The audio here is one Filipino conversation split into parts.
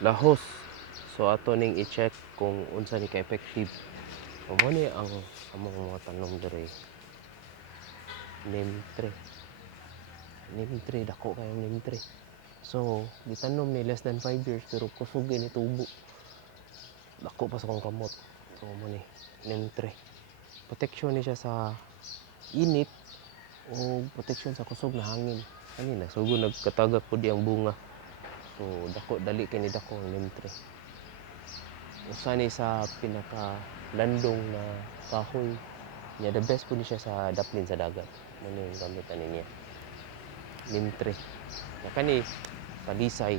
lahos. So ato ning i-check kung unsa ni ka effective. So mo ni ang among mga tanom diri. Neem tree. Neem tree dako kayo neem tree. So gitanom ni less than 5 years pero kusog ini tubo. Dako pa sa kong kamot. So mo ni neem tree. Protection ni siya sa init o protection sa kusog na hangin. Kanina sugo nagkatagak pud ang bunga. So dako dali kini dako ang neem tree. Usa ni sa pinaka landong na kahoy niya, the best po ni siya sa daplin sa dagat. Ano yung gamitan niya? Neem tree. Na kani talisay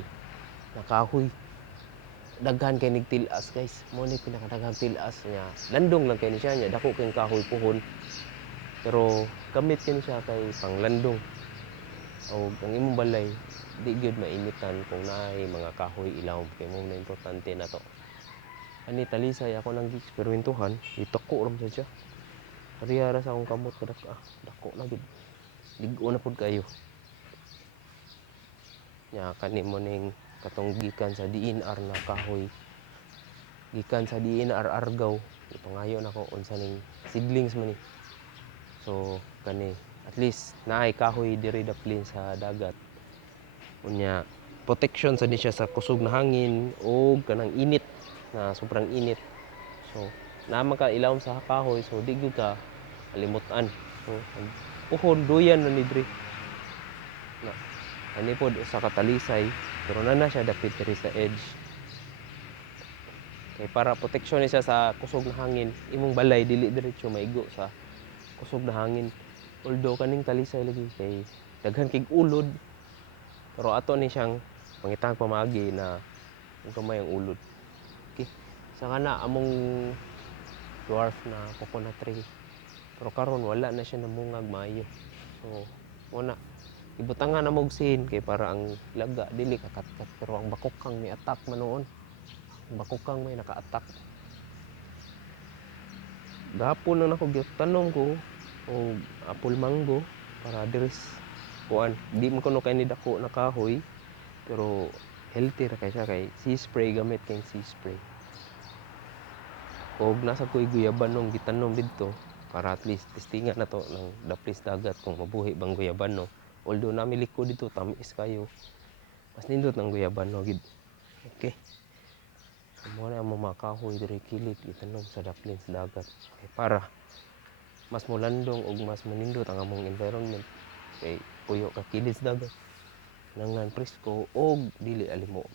na kahoy. Daghan kay nig tilas guys. Mo ni pinakadaghang tilas niya. Landong lang kay ni siya niya, dako kay kahoy puhon. Pero gamit kini siya kay panglandong. O ang imong balay di gyud mainitan kung naay mga kahoy ilaw kay mo na importante na to. Ani talisay ako nang eksperimentuhan, itako ram sa siya. Ariya ra sa akong kamot kadak dako na gid. Ligo na pud kayo. Nya kani mo ning katong gikan sa DNR na kahoy. Gikan sa DNR Argao, ipangayo nako unsa ning seedlings man ni. So kani at least naay kahoy diri daplin sa dagat. Unya protection sa ni siya sa kusog na hangin o kanang init na sobrang init. So naman ka ilawom sa kahoy so di gyud ka kalimutan. So puhon duyan na ni diri. Na ani pod usa ka talisay pero na siya dapit diri sa edge. Kay para protection ni siya sa kusog na hangin, imong balay dili diretso maigo sa kusog na hangin. Although kaning talisay lagi kay daghan kig ulod pero ato ni siyang pangitang pamagi na gamay ang ulod. Okay. Sa kana among dwarf na coconut tree. Pero karon wala na siya namungag maayo. So muna ibutangan na mog sin kay para ang laga dili kakatkat pero ang bakokang may attack manoon. Ang bakokang may naka-attack. Gapon na ako gitanom ko o apple mango para diris kuan. Di man kuno kay ni dako na kahoy pero healthy ra kay siya kay sea spray gamit kay sea spray. Og nasa ko'y guyabanong gitanom didto para at least testingan na to ng daplis dagat kung mabuhi bang guyabano. Although nami liko dito tamis kayo. Mas nindot ng guyabano gid. Okay. Mo na ang mga kahoy diri kilid gitanom sa daplin sa dagat. Okay, para mas molandong og mas manindot ang among environment. Kay puyo ka kilid sa dagat. Nangan presko og dili alimo.